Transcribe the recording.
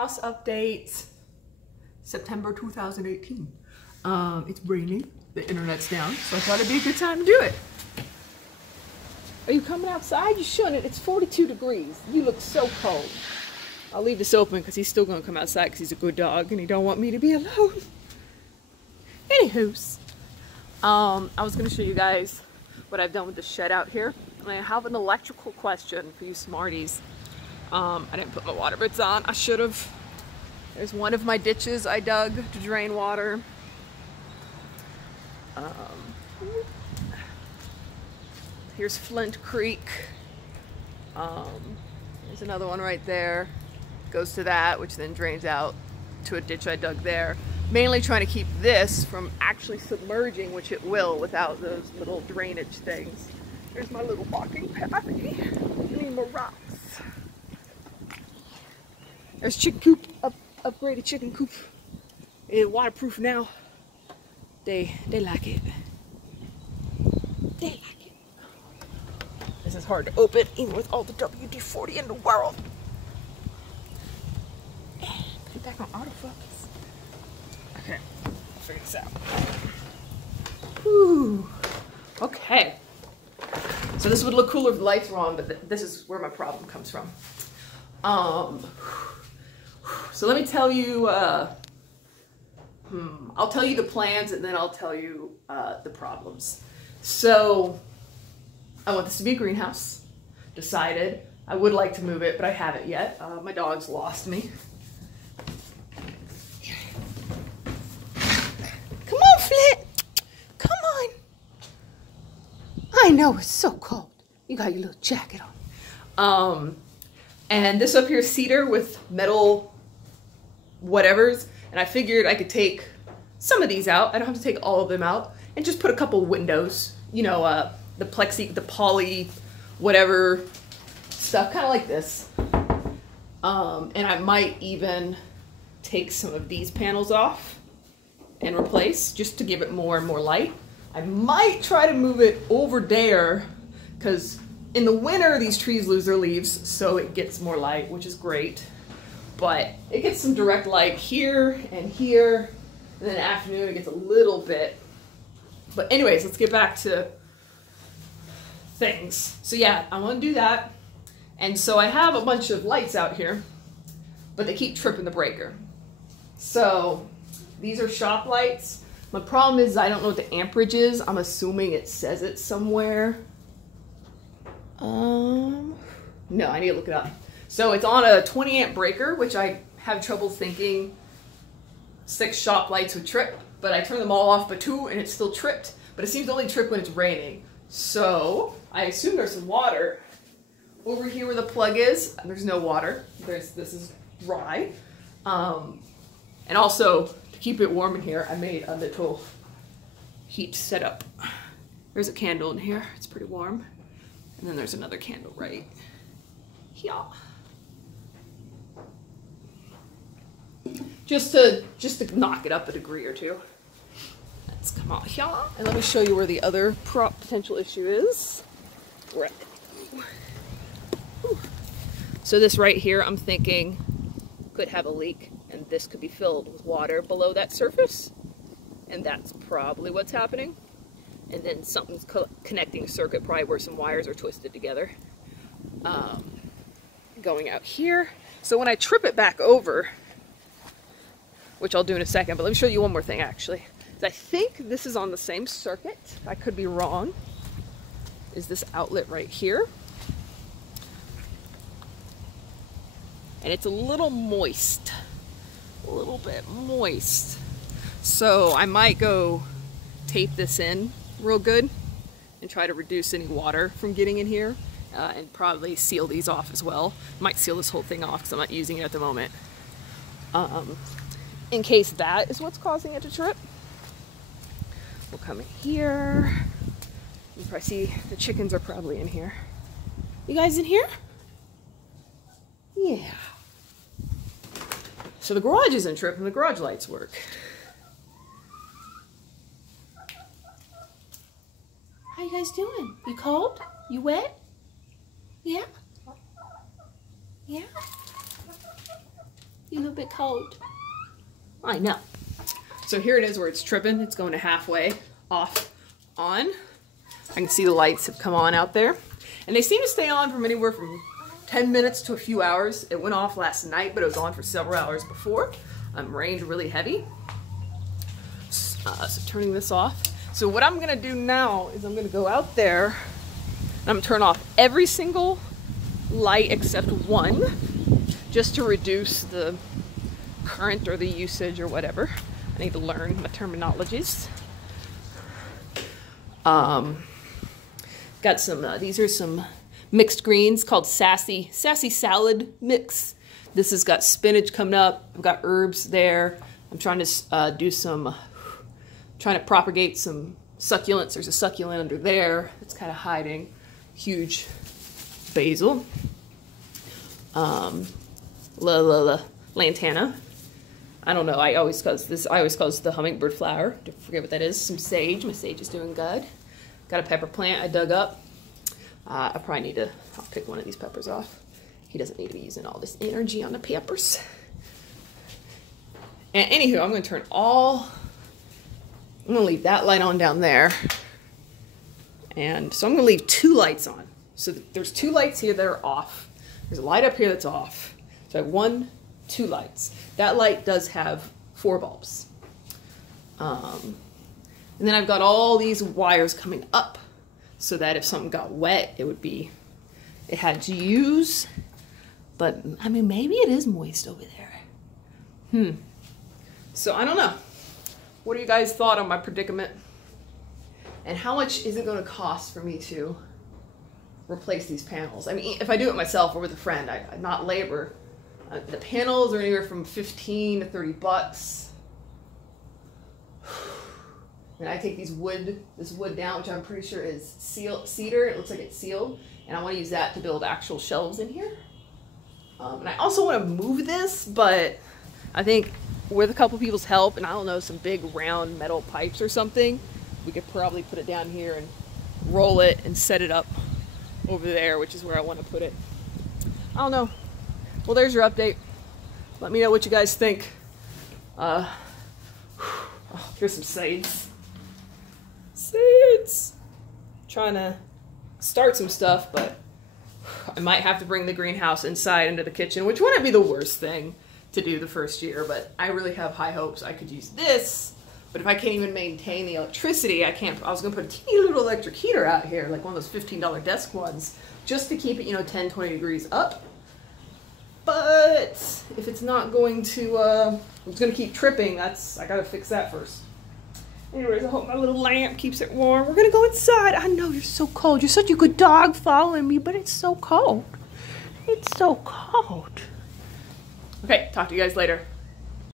House update, September 2018. It's raining, the internet's down, so I thought it'd be a good time to do it. Are you coming outside? You shouldn't. It's 42 degrees. You look so cold. I'll leave this open because he's still going to come outside because he's a good dog and he don't want me to be alone. Anywho's, I was going to show you guys what I've done with the shed out here. And I have an electrical question for you smarties. I didn't put my water boots on. I should have. There's one of my ditches I dug to drain water. Here's Flint Creek. There's another one right there. Goes to that, which then drains out to a ditch I dug there. Mainly trying to keep this from actually submerging, which it will without those little drainage things. There's my little walking path. I need more rocks. There's chicken coop, upgraded chicken coop. It's waterproof now. They like it. They like it. This is hard to open, even with all the WD-40 in the world. Put it back on autofocus. Okay, I'll figure this out. Whew. Okay. So this would look cooler if the lights were on, but this is where my problem comes from. So let me tell you, I'll tell you the plans and then I'll tell you the problems. So I want this to be a greenhouse. Decided I would like to move it, but I haven't yet. My dog's lost me. Come on, Flint. Come on. I know it's so cold. You got your little jacket on. And this up here is cedar with metal whatevers, and I figured I could take some of these out. I don't have to take all of them out, and just put a couple windows, you know, the plexi, the poly, whatever stuff, kind of like this. And I might even take some of these panels off and replace, just to give it more and more light. I might try to move it over there, because in the winter these trees lose their leaves, so it gets more light, which is great. But it gets some direct light here, and then in the afternoon it gets a little bit. But anyways, let's get back to things. So yeah, I want to do that. And so I have a bunch of lights out here, but they keep tripping the breaker. So these are shop lights. My problem is I don't know what the amperage is. I'm assuming it says it somewhere. No, I need to look it up. So it's on a 20 amp breaker, which I have trouble thinking 6 shop lights would trip, but I turned them all off but 2 and it still tripped, but it seems to only trip when it's raining. So I assume there's some water. Over here where the plug is, there's no water. This is dry. And also, to keep it warm in here, I made a little heat setup. There's a candle in here, it's pretty warm. And then there's another candle right here. Just to knock it up a degree or two. Let's come out here, and let me show you where the other potential issue is. Right. So this right here, I'm thinking could have a leak, and this could be filled with water below that surface, and that's probably what's happening. And then something's connecting a circuit, probably where some wires are twisted together. Going out here. So when I trip it back over, which I'll do in a second, but let me show you one more thing actually. I think this is on the same circuit. I could be wrong. Is this outlet right here? And it's a little moist. A little bit moist. So I might go tape this in real good and try to reduce any water from getting in here, and probably seal these off as well. Might seal this whole thing off because I'm not using it at the moment. In case that is what's causing it to trip. We'll come in here. You can probably see the chickens are probably in here. You guys in here? Yeah. So the garage isn't tripping, the garage lights work. How you guys doing? You cold? You wet? Yeah? Yeah? You a little bit cold? I know. So here it is where it's tripping. It's going to halfway, off, on. I can see the lights have come on out there. And they seem to stay on from anywhere from 10 minutes to a few hours. It went off last night, but it was on for several hours before. Rained really heavy. So turning this off. So what I'm gonna do now is I'm gonna go out there and I'm gonna turn off every single light except one, just to reduce the current or the usage or whatever. I need to learn my terminologies. Got some, these are some mixed greens called Sassy Salad Mix. This has got spinach coming up. I've got herbs there. I'm trying to do some, trying to propagate some succulents. There's a succulent under there. It's kind of hiding. Huge basil. Lantana. I don't know. I always call this the hummingbird flower. Don't forget what that is. Some sage. My sage is doing good. Got a pepper plant I dug up. I probably need to, I'll pick one of these peppers off. He doesn't need to be using all this energy on the peppers. And anywho, I'm going to turn I'm going to leave that light on down there. And so I'm going to leave 2 lights on. So there's 2 lights here that are off. There's a light up here that's off. So I have 1, 2 lights. That light does have 4 bulbs. And then I've got all these wires coming up so that if something got wet, it had to use. But, I mean, maybe it is moist over there. So, I don't know. What do you guys thought on my predicament? And how much is it going to cost for me to replace these panels? I mean, if I do it myself or with a friend, not labor. The panels are anywhere from 15 to 30 bucks. And I take this wood down, which I'm pretty sure is cedar. It looks like it's sealed. And I want to use that to build actual shelves in here. And I also want to move this, but I think with a couple people's help, and I don't know, some big round metal pipes or something, we could probably put it down here and roll it and set it up over there, which is where I want to put it. I don't know. Well, there's your update. Let me know what you guys think. Here's some seeds. Trying to start some stuff, but I might have to bring the greenhouse inside into the kitchen, which wouldn't be the worst thing to do the first year, but I really have high hopes I could use this. But if I can't even maintain the electricity, I can't. I was going to put a teeny little electric heater out here, like one of those $15 desk ones, just to keep it, 10, 20 degrees up. But if it's not going to, it's going to keep tripping, I got to fix that first. Anyways, I hope my little lamp keeps it warm. We're going to go inside. I know you're so cold. You're such a good dog following me, but it's so cold. It's so cold. Okay, talk to you guys later.